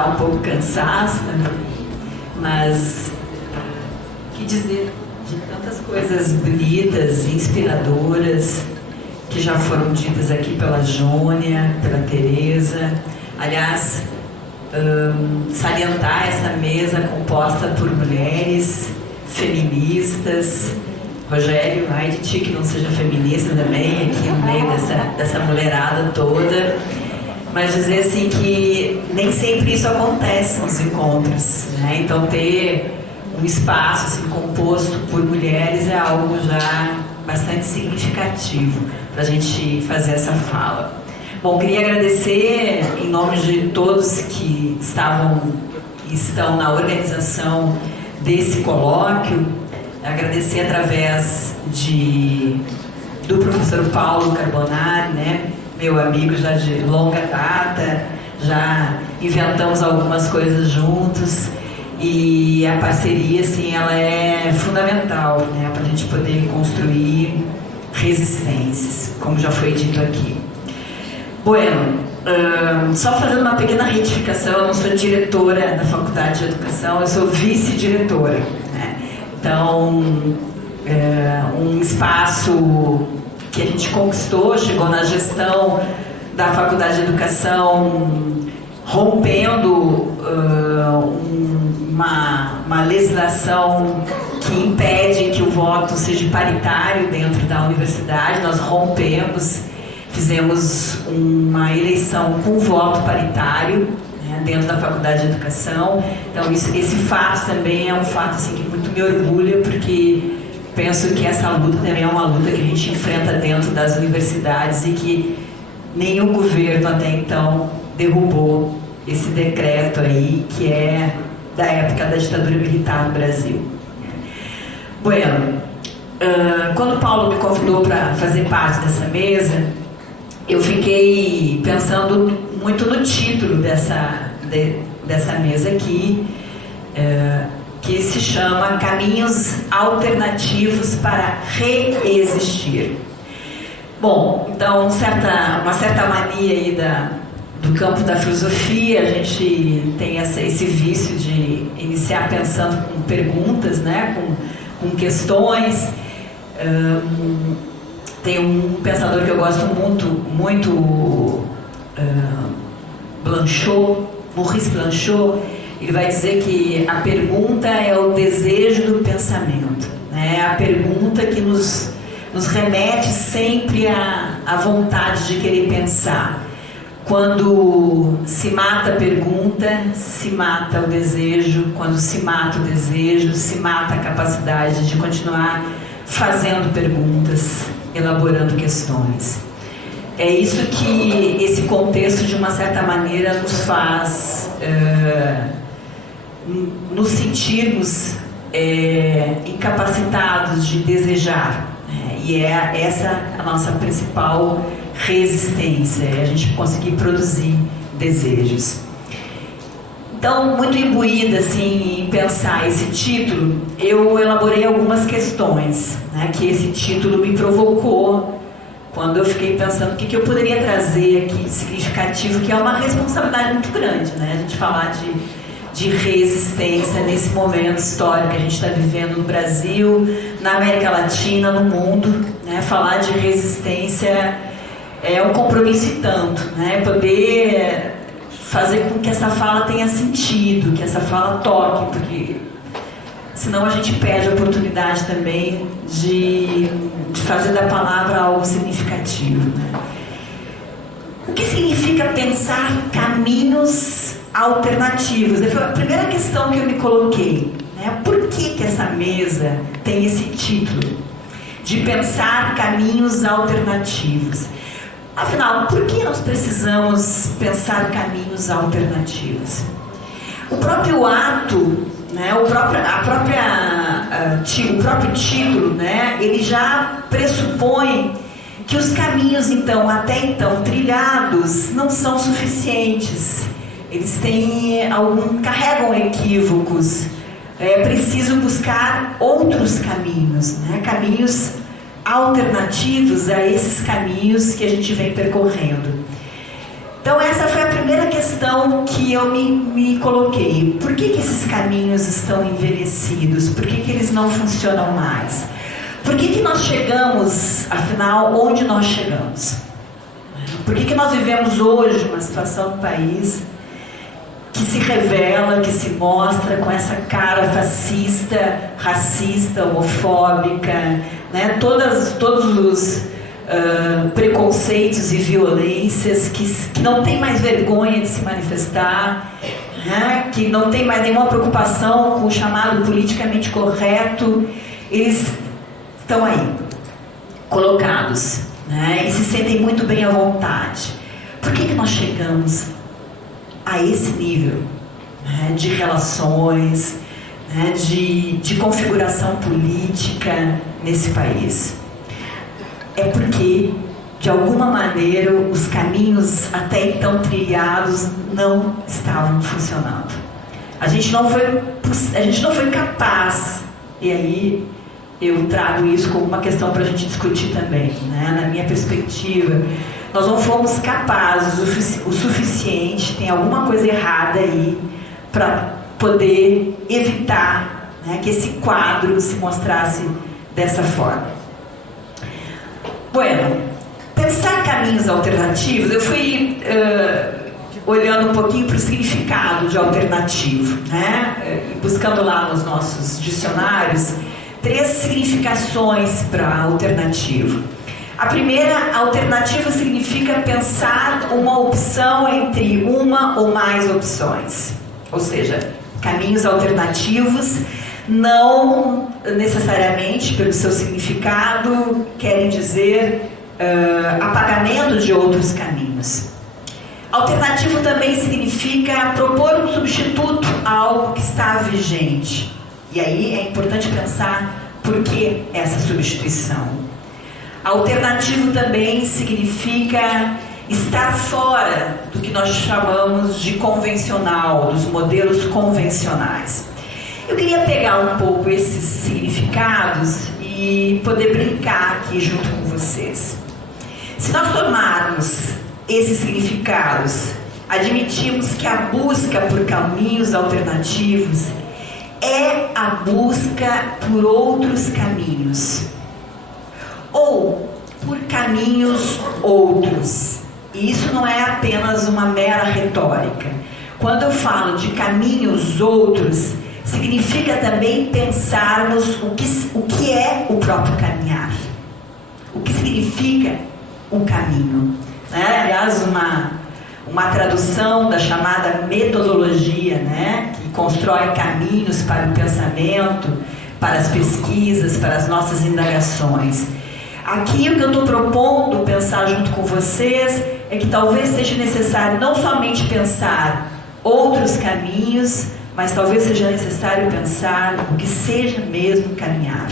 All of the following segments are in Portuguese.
dá um pouco cansaço, né? Mas que dizer de tantas coisas bonitas, inspiradoras, que já foram ditas aqui pela Jônia, pela Tereza. Aliás, salientar essa mesa composta por mulheres feministas. Rogério, ai de ti que não seja feminista também, aqui no meio dessa mulherada toda. Mas dizer assim que nem sempre isso acontece nos encontros, né? Então ter um espaço assim, composto por mulheres é algo já bastante significativo para a gente fazer essa fala. Bom, queria agradecer em nome de todos que estão na organização desse colóquio, agradecer através do professor Paulo Carbonari, né, meu amigo já de longa data, já inventamos algumas coisas juntos e a parceria, assim, ela é fundamental, né, para a gente poder construir resistências, como já foi dito aqui. Bueno, só fazendo uma pequena retificação, eu não sou diretora da Faculdade de Educação, eu sou vice-diretora, né? Então, um espaço que a gente conquistou, chegou na gestão da Faculdade de Educação, rompendo uma legislação que impede que o voto seja paritário dentro da universidade. Nós rompemos, fizemos uma eleição com voto paritário, né, dentro da Faculdade de Educação. Então esse fato também é um fato assim, que muito me orgulha, porque penso que essa luta também é uma luta que a gente enfrenta dentro das universidades e que nenhum governo até então derrubou esse decreto aí, que é da época da ditadura militar no Brasil. Bueno, quando o Paulo me convidou para fazer parte dessa mesa, eu fiquei pensando muito no título dessa mesa aqui, que se chama Caminhos Alternativos para Reexistir. Bom, então uma certa mania aí do campo da filosofia, a gente tem esse vício de iniciar pensando com perguntas, né, com questões. Tem um pensador que eu gosto muito, Maurice Blanchot. Ele vai dizer que a pergunta é o desejo do pensamento, né? É a pergunta que nos remete sempre à vontade de querer pensar. Quando se mata a pergunta, se mata o desejo. Quando se mata o desejo, se mata a capacidade de continuar fazendo perguntas, elaborando questões. É isso que esse contexto, de uma certa maneira, nos faz nos sentirmos incapacitados de desejar. E é essa a nossa principal resistência, é a gente conseguir produzir desejos. Então, muito imbuída assim, em pensar esse título, eu elaborei algumas questões, né, que esse título me provocou quando eu fiquei pensando o que eu poderia trazer aqui de significativo, que é uma responsabilidade muito grande, né, a gente falar de resistência nesse momento histórico que a gente está vivendo no Brasil, na América Latina, no mundo, né, falar de resistência é um compromisso e tanto, né, poder fazer com que essa fala tenha sentido, que essa fala toque, porque senão a gente perde a oportunidade também de fazer da palavra algo significativo, né? O que significa pensar caminhos alternativos? Foi a primeira questão que eu me coloquei, né? Por que essa mesa tem esse título de pensar caminhos alternativos? Afinal, por que nós precisamos pensar caminhos alternativos? O próprio ato, né, o próprio título, né, ele já pressupõe que os caminhos, então, até então trilhados, não são suficientes. Eles carregam equívocos. É preciso buscar outros caminhos, né, caminhos alternativos a esses caminhos que a gente vem percorrendo. Então essa foi a primeira primeira questão que eu me coloquei: por que esses caminhos estão envelhecidos? Por que eles não funcionam mais? Por que nós chegamos, afinal, onde nós chegamos? Por que nós vivemos hoje uma situação do país que se revela, que se mostra com essa cara fascista, racista, homofóbica, né? Todos os preconceitos e violências, que não tem mais vergonha de se manifestar, né? Que não tem mais nenhuma preocupação com o chamado politicamente correto. Eles estão aí, colocados, né? E se sentem muito bem à vontade. Por que nós chegamos a esse nível, né, de relações, né, de configuração política nesse país? É porque, de alguma maneira, os caminhos até então trilhados não estavam funcionando. A gente não foi capaz, e aí eu trago isso como uma questão para a gente discutir também, né? Na minha perspectiva, nós não fomos capazes o suficiente, tem alguma coisa errada aí, para poder evitar, né, que esse quadro se mostrasse dessa forma. Bueno, pensar caminhos alternativos, eu fui olhando um pouquinho para o significado de alternativo, né? Buscando lá nos nossos dicionários 3 significações para alternativo. A primeira, alternativa, significa pensar uma opção entre uma ou mais opções. Ou seja, caminhos alternativos não necessariamente, pelo seu significado, querem dizer apagamento de outros caminhos. Alternativo também significa propor um substituto a algo que está vigente. E aí é importante pensar por que essa substituição. Alternativo também significa estar fora do que nós chamamos de convencional, dos modelos convencionais. Eu queria pegar um pouco esses significados e poder brincar aqui junto com vocês. Se nós tomarmos esses significados, admitimos que a busca por caminhos alternativos é a busca por outros caminhos, ou por caminhos outros. E isso não é apenas uma mera retórica. Quando eu falo de caminhos outros, significa também pensarmos o que é o próprio caminhar. O que significa o caminho, né? Aliás, uma tradução da chamada metodologia, né? Que constrói caminhos para o pensamento, para as pesquisas, para as nossas indagações. Aqui o que eu estou propondo pensar junto com vocês é que talvez seja necessário não somente pensar outros caminhos, mas talvez seja necessário pensar o que seja mesmo caminhar.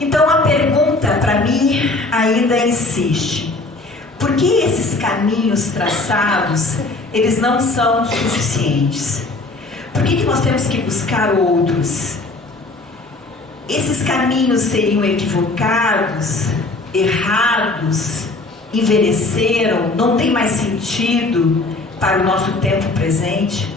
Então a pergunta para mim ainda insiste: por que esses caminhos traçados, eles não são suficientes? Por que nós temos que buscar outros? Esses caminhos seriam equivocados, errados, envelheceram, não tem mais sentido para o nosso tempo presente?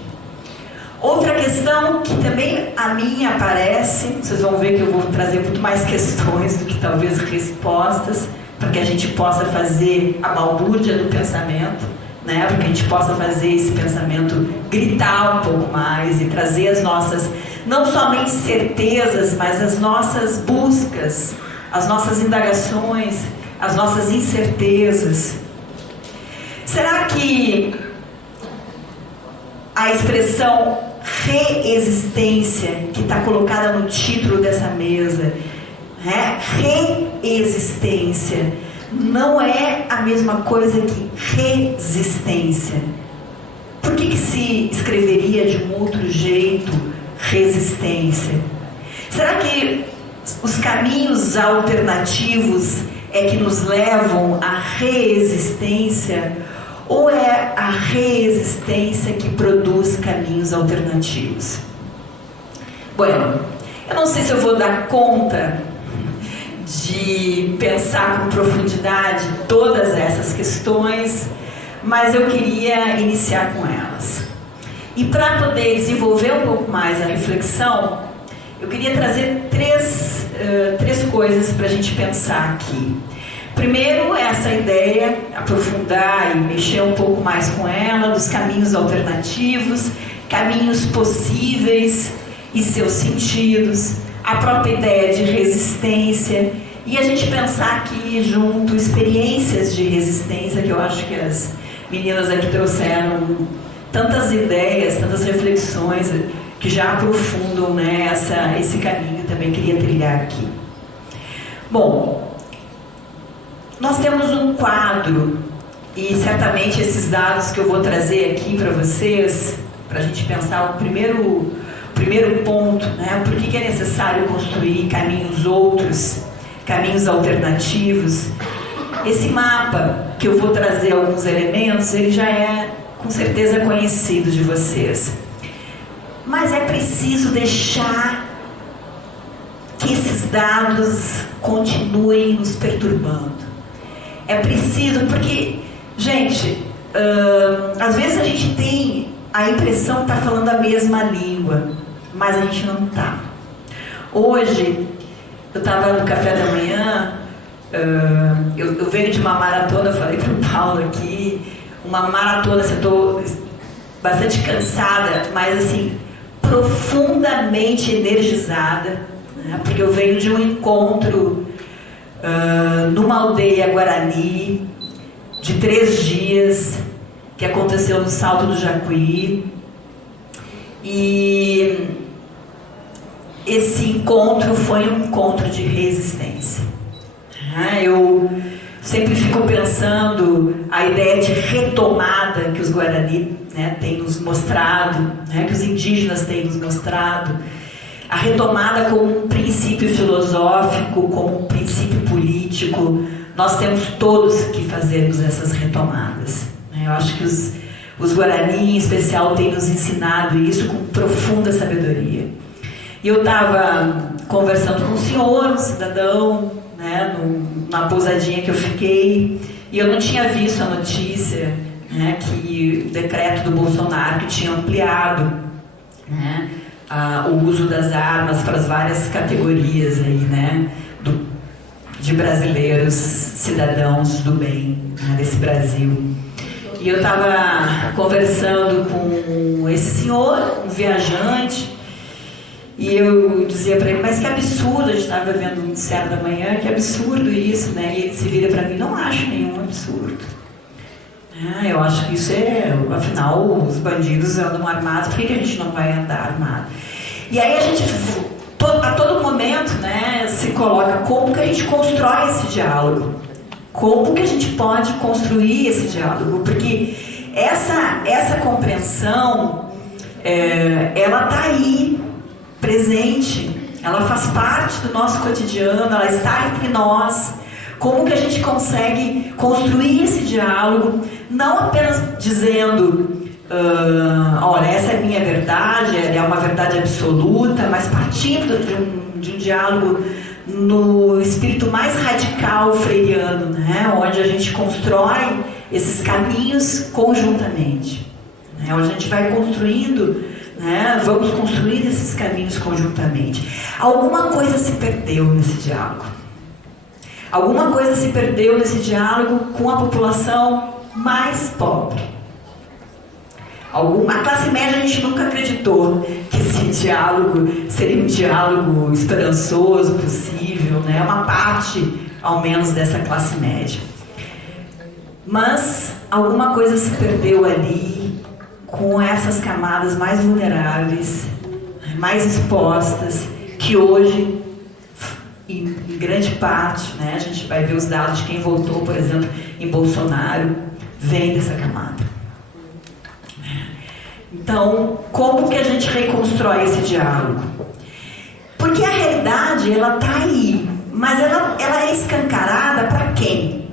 Outra questão que também a mim aparece, vocês vão ver que eu vou trazer muito mais questões do que talvez respostas, para que a gente possa fazer a balbúrdia do pensamento, né? Para que a gente possa fazer esse pensamento gritar um pouco mais e trazer as nossas, não somente certezas, mas as nossas buscas, as nossas indagações, as nossas incertezas. Será que a expressão reexistência, que está colocada no título dessa mesa, né? Reexistência, não é a mesma coisa que resistência? Por que se escreveria de um outro jeito resistência? Será que os caminhos alternativos é que nos levam à reexistência, ou é a reexistência que produz caminhos alternativos? Bueno, eu não sei se eu vou dar conta de pensar com profundidade todas essas questões, mas eu queria iniciar com elas. E para poder desenvolver um pouco mais a reflexão, eu queria trazer três coisas para a gente pensar aqui. Primeiro, essa ideia, aprofundar e mexer um pouco mais com ela, dos caminhos alternativos, caminhos possíveis e seus sentidos, a própria ideia de resistência, e a gente pensar aqui junto experiências de resistência, que eu acho que as meninas aqui trouxeram tantas ideias, tantas reflexões que já aprofundam, né, esse caminho que eu também queria trilhar aqui. Bom, nós temos um quadro, e certamente esses dados que eu vou trazer aqui para vocês, para a gente pensar o primeiro ponto, né? Por que é necessário construir caminhos outros, caminhos alternativos. Esse mapa, que eu vou trazer alguns elementos, ele já é com certeza conhecido de vocês. Mas é preciso deixar que esses dados continuem nos perturbando. É preciso, porque, gente, às vezes a gente tem a impressão que está falando a mesma língua, mas a gente não está. Hoje, eu estava no café da manhã, eu venho de uma maratona, eu falei para o Paulo aqui, uma maratona, eu estou bastante cansada, mas assim, profundamente energizada, né? Porque eu venho de um encontro numa aldeia Guarani, de 3 dias, que aconteceu no Salto do Jacuí, e esse encontro foi um encontro de resistência. Eu sempre fico pensando a ideia de retomada que os Guarani, né, têm nos mostrado, né, que os indígenas têm nos mostrado, a retomada como um princípio filosófico, como um princípio político. Nós temos todos que fazermos essas retomadas. Eu acho que os Guarani, em especial, têm nos ensinado isso com profunda sabedoria. E eu estava conversando com um senhor, um cidadão, né, na pousadinha que eu fiquei, e eu não tinha visto a notícia, né, que o decreto do Bolsonaro que tinha ampliado, né, o uso das armas para as várias categorias aí, né, de brasileiros, cidadãos do bem, né, desse Brasil. E eu estava conversando com esse senhor, um viajante, e eu dizia para ele, mas que absurdo, a gente estava vendo um noticiário da manhã, que absurdo isso, né? E ele se vira para mim, não acho nenhum absurdo. Eu acho que isso afinal, os bandidos andam armados, por que a gente não vai andar armado? E aí a gente, a todo momento, né, se coloca como que a gente constrói esse diálogo. Como que a gente pode construir esse diálogo? Porque essa compreensão, ela está aí, presente, ela faz parte do nosso cotidiano, ela está entre nós. Como que a gente consegue construir esse diálogo, não apenas dizendo, olha, essa é a minha verdade, é uma verdade absoluta, mas partindo de um diálogo no espírito mais radical freiriano, né? Onde a gente constrói esses caminhos conjuntamente, né? Onde a gente vai construindo, né? Vamos construir esses caminhos conjuntamente. Alguma coisa se perdeu nesse diálogo. Alguma coisa se perdeu nesse diálogo com a população mais pobre. A classe média, a gente nunca acreditou que esse diálogo seria um diálogo esperançoso, possível, né? Uma parte, ao menos, dessa classe média. Mas alguma coisa se perdeu ali com essas camadas mais vulneráveis, mais expostas, que hoje, em grande parte, né, a gente vai ver os dados de quem votou, por exemplo, em Bolsonaro, vem dessa camada. Então, como que a gente reconstrói esse diálogo? Porque a realidade, ela está aí, mas ela é escancarada para quem?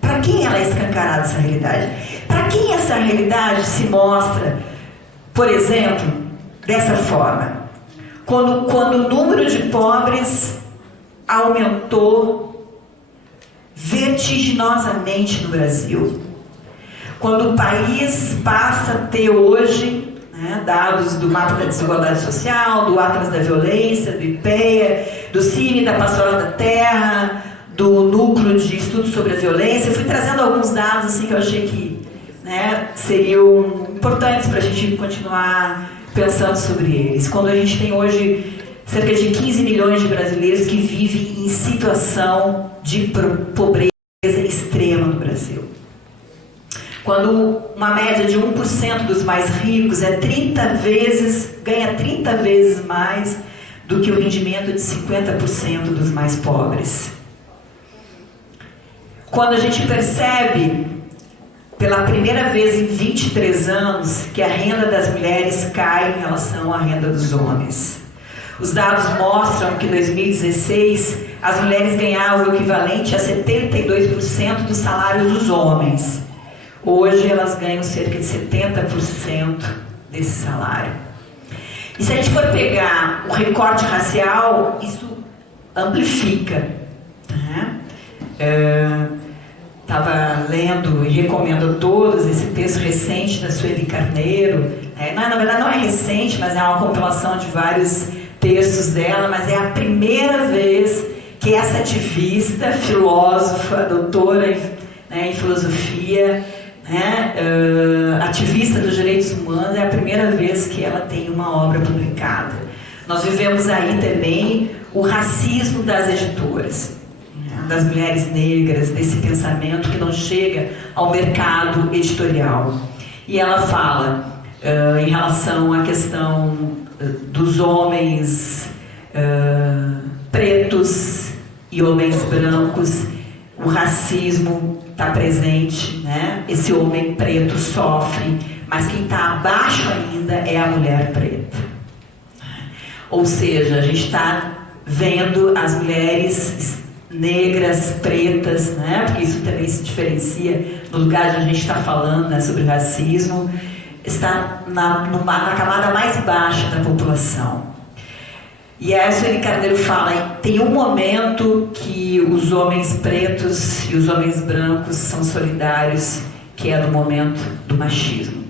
Para quem ela é escancarada, essa realidade? Para quem essa realidade se mostra, por exemplo, dessa forma? Quando o número de pobres aumentou vertiginosamente no Brasil. Quando o país passa a ter hoje, né, dados do Mapa da Desigualdade Social, do Atlas da Violência, do IPEA, do CIMI, da Pastoral da Terra, do Núcleo de Estudos sobre a Violência, eu fui trazendo alguns dados assim, que eu achei que, né, seriam importantes para a gente continuar pensando sobre eles. Quando a gente tem hoje cerca de 15 milhões de brasileiros que vivem em situação de pobreza extrema no Brasil. Quando uma média de 1% dos mais ricos ganha 30 vezes mais do que o rendimento de 50% dos mais pobres. Quando a gente percebe, pela primeira vez em 23 anos, que a renda das mulheres cai em relação à renda dos homens. Os dados mostram que em 2016 as mulheres ganhavam o equivalente a 72% do salário dos homens. Hoje elas ganham cerca de 70% desse salário. E se a gente for pegar o recorte racial, isso amplifica. Estava lendo e recomendo a todos esse texto recente da Sueli Carneiro. Na verdade não é recente, mas é uma compilação de vários textos dela, mas é a primeira vez que essa ativista, filósofa, doutora em filosofia, ativista dos direitos humanos, é a primeira vez que ela tem uma obra publicada. Nós vivemos aí também o racismo das editoras, das mulheres negras, desse pensamento que não chega ao mercado editorial. E ela fala em relação à questão dos homens pretos e homens brancos, o racismo está presente, né? Esse homem preto sofre, mas quem está abaixo ainda é a mulher preta. Ou seja, a gente está vendo as mulheres negras, pretas, né? Porque isso também se diferencia no lugar onde a gente está falando, né, sobre racismo, está na camada mais baixa da população. E a Sueli Carneiro fala, tem um momento que os homens pretos e os homens brancos são solidários, que é no momento do machismo.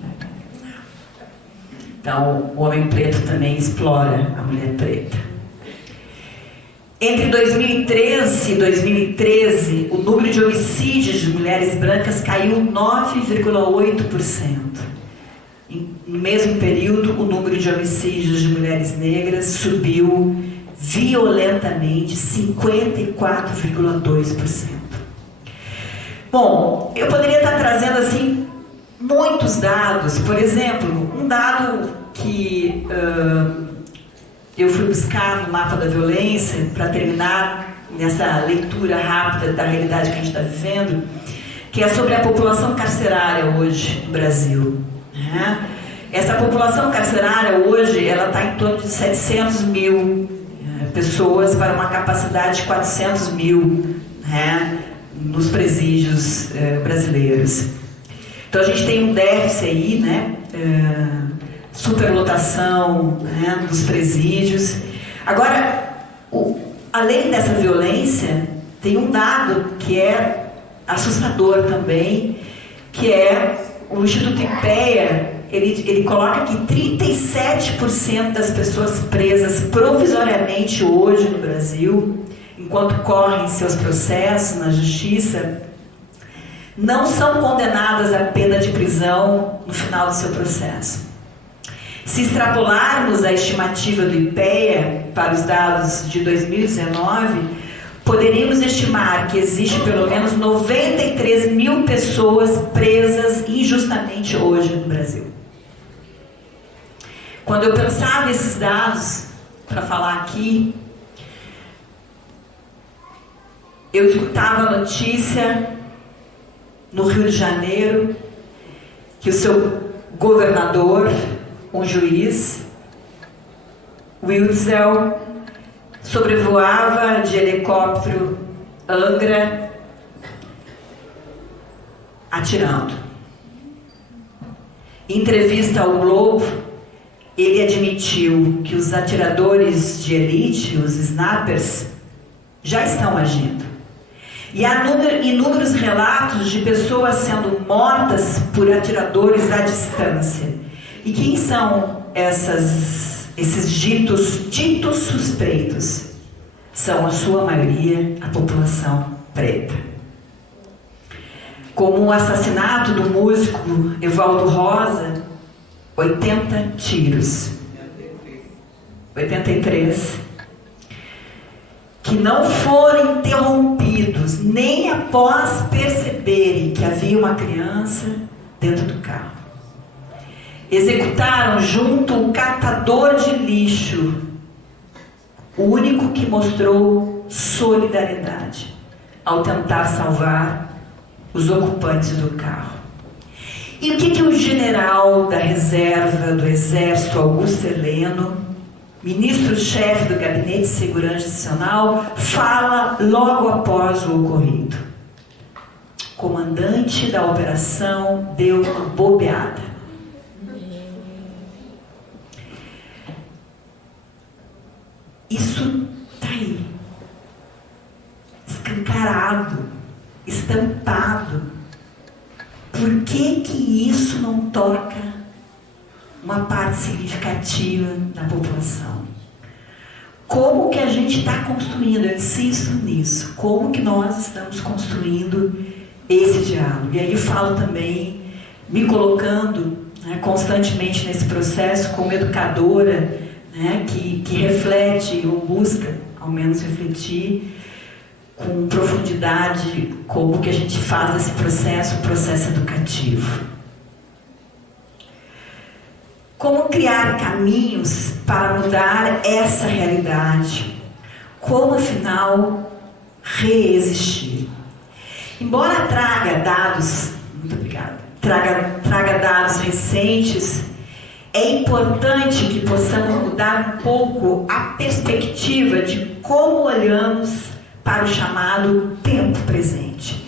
Então, o homem preto também explora a mulher preta. Entre 2013 e 2013, o número de homicídios de mulheres brancas caiu 9,8%. No mesmo período, o número de homicídios de mulheres negras subiu violentamente, 54,2%. Bom, eu poderia estar trazendo assim muitos dados. Por exemplo, um dado que eu fui buscar no Mapa da Violência, para terminar nessa leitura rápida da realidade que a gente está vivendo, que é sobre a população carcerária hoje no Brasil. Essa população carcerária hoje, ela está em torno de 700 mil pessoas para uma capacidade de 400 mil nos presídios brasileiros. Então a gente tem um déficit aí, superlotação dos presídios. Agora, além dessa violência, tem um dado que é assustador também, que é o Instituto IPEA. Ele coloca que 37% das pessoas presas provisoriamente hoje no Brasil, enquanto correm seus processos na justiça, não são condenadas à pena de prisão no final do seu processo. Se extrapolarmos a estimativa do IPEA para os dados de 2019, poderíamos estimar que existe pelo menos 93 mil pessoas presas injustamente hoje no Brasil. Quando eu pensava nesses dados para falar aqui, eu escutava a notícia no Rio de Janeiro que o seu governador, um juiz, Witzel, sobrevoava de helicóptero Angra atirando. Em entrevista ao Globo, ele admitiu que os atiradores de elite, os snipers, já estão agindo. E há inúmeros relatos de pessoas sendo mortas por atiradores à distância. E quem são esses ditos suspeitos? São, a sua maioria, a população preta. Como o assassinato do músico Evaldo Rosa, 80 tiros. 83. Que não foram interrompidos nem após perceberem que havia uma criança dentro do carro. Executaram junto um catador de lixo, o único que mostrou solidariedade ao tentar salvar os ocupantes do carro. E o que o general da reserva do Exército, Augusto Heleno, ministro-chefe do Gabinete de Segurança Nacional, fala logo após o ocorrido? O comandante da operação deu uma bobeada. Isso está aí, escancarado, estampado. Por que isso não toca uma parte significativa da população? Como que a gente está construindo, eu insisto nisso, como que nós estamos construindo esse diálogo? E aí eu falo também, me colocando, né, constantemente nesse processo como educadora, né, que reflete ou busca, ao menos refletir, com profundidade como que a gente faz esse processo, o processo educativo. Como criar caminhos para mudar essa realidade? Como, afinal, reexistir? Embora traga dados, muito obrigada, traga dados recentes, é importante que possamos mudar um pouco a perspectiva de como olhamos para o chamado tempo presente.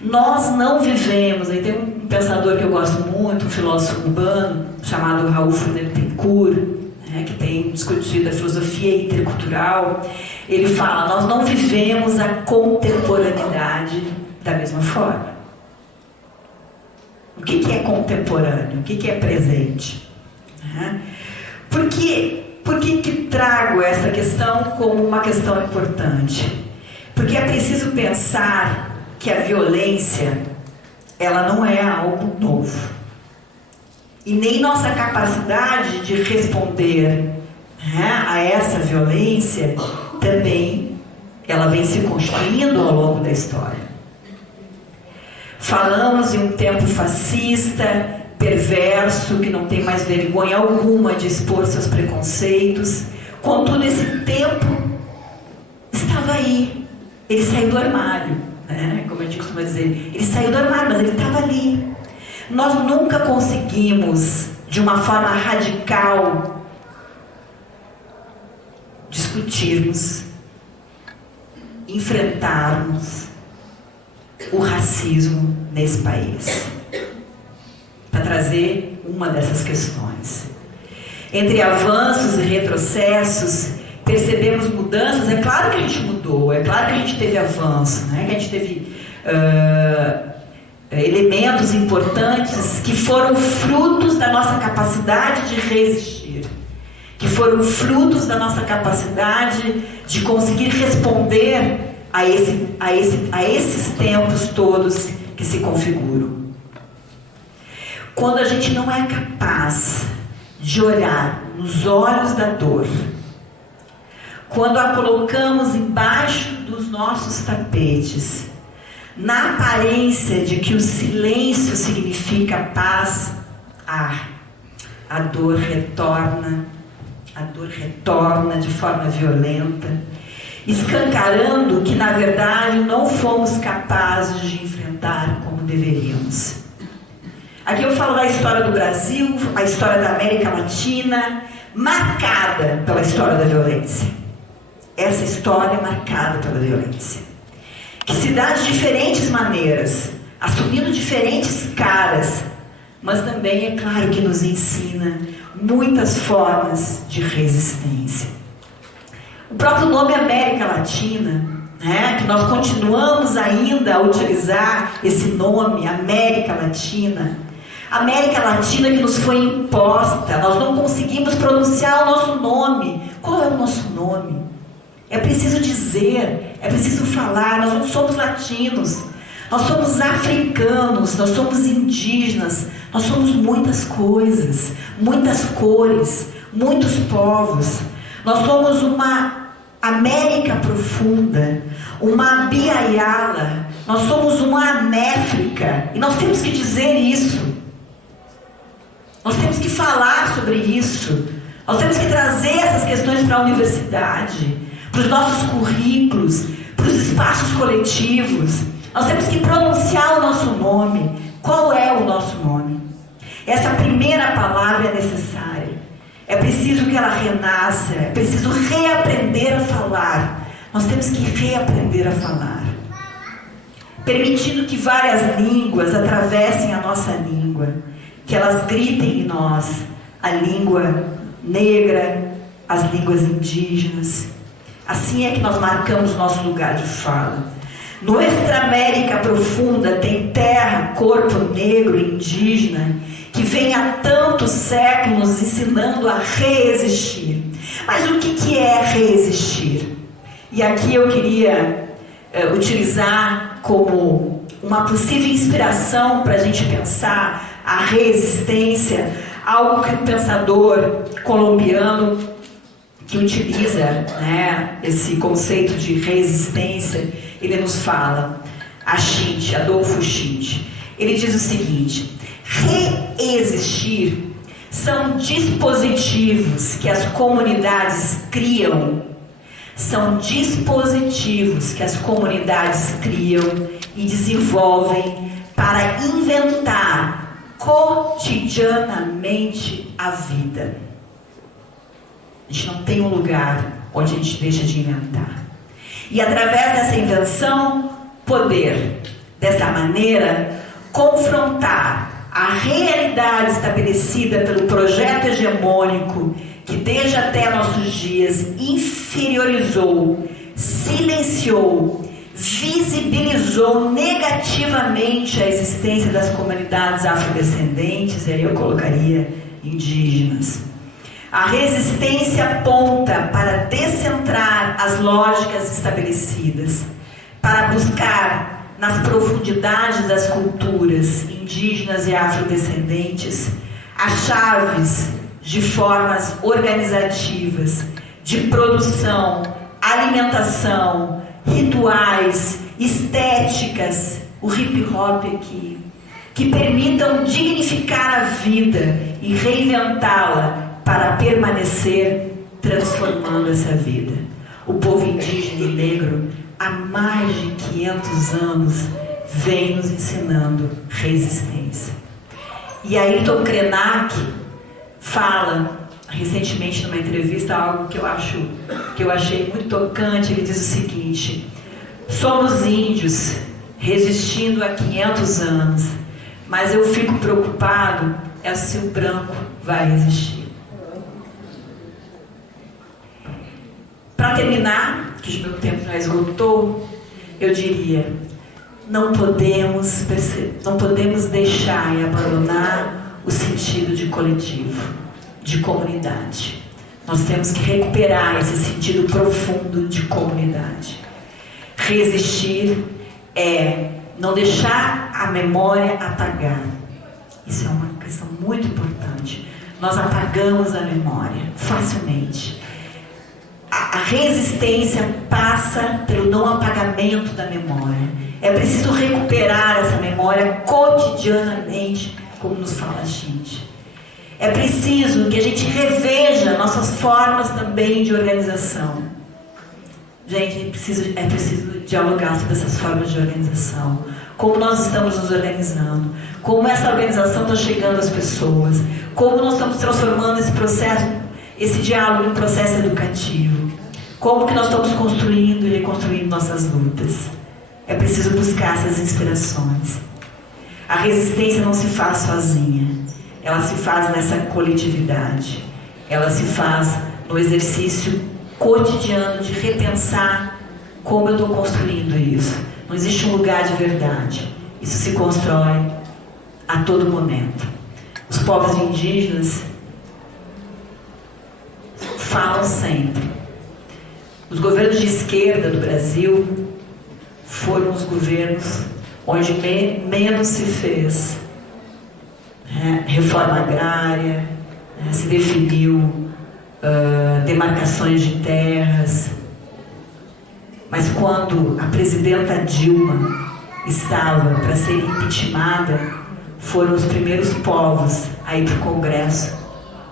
Nós não vivemos, aí tem um pensador que eu gosto muito, um filósofo cubano, chamado Raul Funes-Bittencourt, né, que tem discutido a filosofia intercultural. Ele fala, nós não vivemos a contemporaneidade da mesma forma. O que é contemporâneo? O que é presente? Por que trago essa questão como uma questão importante? Porque é preciso pensar que a violência, ela não é algo novo. E nem nossa capacidade de responder, né, a essa violência também, ela vem se construindo ao longo da história. Falamos em um tempo fascista, perverso, que não tem mais vergonha alguma de expor seus preconceitos. Contudo, esse tempo estava aí. Ele saiu do armário, né? Como a gente costuma dizer. Ele saiu do armário, mas ele estava ali. Nós nunca conseguimos, de uma forma radical, discutirmos, enfrentarmos o racismo nesse país. Para trazer uma dessas questões. Entre avanços e retrocessos, percebemos mudanças. É claro que a gente mudou, é claro que a gente teve avanço, né? Que a gente teve elementos importantes que foram frutos da nossa capacidade de resistir, que foram frutos da nossa capacidade de conseguir responder a esses tempos todos que se configuram. Quando a gente não é capaz de olhar nos olhos da dor, quando a colocamos embaixo dos nossos tapetes, na aparência de que o silêncio significa paz, a dor retorna de forma violenta, escancarando que na verdade não fomos capazes de enfrentar como deveríamos. Aqui eu falo da história do Brasil, a história da América Latina, marcada pela história da violência. Essa história é marcada pela violência, que se dá de diferentes maneiras, assumindo diferentes caras, mas também é claro que nos ensina muitas formas de resistência. O próprio nome América Latina, né? Que nós continuamos ainda a utilizar esse nome, América Latina. América Latina que nos foi imposta, nós não conseguimos pronunciar o nosso nome. Qual é o nosso nome? É preciso dizer, é preciso falar. Nós não somos latinos, nós somos africanos, nós somos indígenas, nós somos muitas coisas, muitas cores, muitos povos. Nós somos uma América profunda, uma Biayala, nós somos uma Anéfrica, e nós temos que dizer isso. Nós temos que falar sobre isso. Nós temos que trazer essas questões para a universidade, para os nossos currículos, para os espaços coletivos. Nós temos que pronunciar o nosso nome. Qual é o nosso nome? Essa primeira palavra é necessária. É preciso que ela renasça. É preciso reaprender a falar. Nós temos que reaprender a falar. Permitindo que várias línguas atravessem a nossa língua. Que elas gritem em nós a língua negra, as línguas indígenas. Assim é que nós marcamos nosso lugar de fala. Nuestra América profunda tem terra, corpo negro, indígena, que vem há tantos séculos ensinando a reexistir. Mas o que é reexistir? E aqui eu queria utilizar como uma possível inspiração para a gente pensar a resistência, algo que o pensador colombiano que utiliza, né, esse conceito de resistência, ele nos fala, Adolfo Schint. Ele diz o seguinte: reexistir são dispositivos que as comunidades criam, são dispositivos que as comunidades criam e desenvolvem para inventar cotidianamente a vida. A gente não tem um lugar onde a gente deixa de inventar. E através dessa invenção, poder, dessa maneira, confrontar a realidade estabelecida pelo projeto hegemônico que desde até nossos dias inferiorizou, silenciou, visibilizou negativamente a existência das comunidades afrodescendentes, e aí eu colocaria indígenas. A resistência aponta para descentrar as lógicas estabelecidas, para buscar nas profundidades das culturas indígenas e afrodescendentes as chaves de formas organizativas, de produção, alimentação, rituais, estéticas, o hip hop aqui, que permitam dignificar a vida e reinventá-la para permanecer transformando essa vida. O povo indígena e negro, há mais de 500 anos, vem nos ensinando resistência. E Ayrton Krenak fala recentemente numa entrevista algo que eu achei muito tocante. Ele diz o seguinte: somos índios resistindo há 500 anos, mas eu fico preocupado se o branco vai resistir. Para terminar, que o meu tempo já esgotou, eu diria: não podemos deixar e abandonar o sentido de coletivo, de comunidade. Nós temos que recuperar esse sentido profundo de comunidade. Resistir é não deixar a memória apagar. Isso é uma questão muito importante. Nós apagamos a memória facilmente. A resistência passa pelo não apagamento da memória. É preciso recuperar essa memória cotidianamente, como nos fala a gente. É preciso que a gente reveja nossas formas também de organização. Gente, é preciso dialogar sobre essas formas de organização. Como nós estamos nos organizando. Como essa organização está chegando às pessoas. Como nós estamos transformando esse processo, esse diálogo em um processo educativo. Como que nós estamos construindo e reconstruindo nossas lutas. É preciso buscar essas inspirações. A resistência não se faz sozinha. Ela se faz nessa coletividade. Ela se faz no exercício cotidiano de repensar como eu estou construindo isso. Não existe um lugar de verdade. Isso se constrói a todo momento. Os povos indígenas falam sempre. Os governos de esquerda do Brasil foram os governos onde menos se fez reforma agrária, se definiu demarcações de terras. Mas quando a presidenta Dilma estava para ser impeachmentada, foram os primeiros povos a ir para o Congresso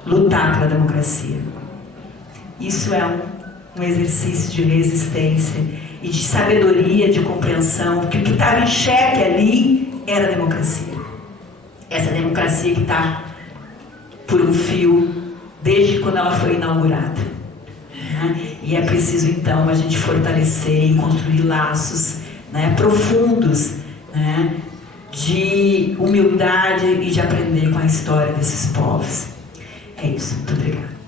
lutar pela democracia. Isso é um exercício de resistência e de sabedoria, de compreensão, que o que estava em xeque ali era a democracia. Essa democracia que está por um fio desde quando ela foi inaugurada. E é preciso, então, a gente fortalecer e construir laços profundos de humildade e de aprender com a história desses povos. É isso. Muito obrigada.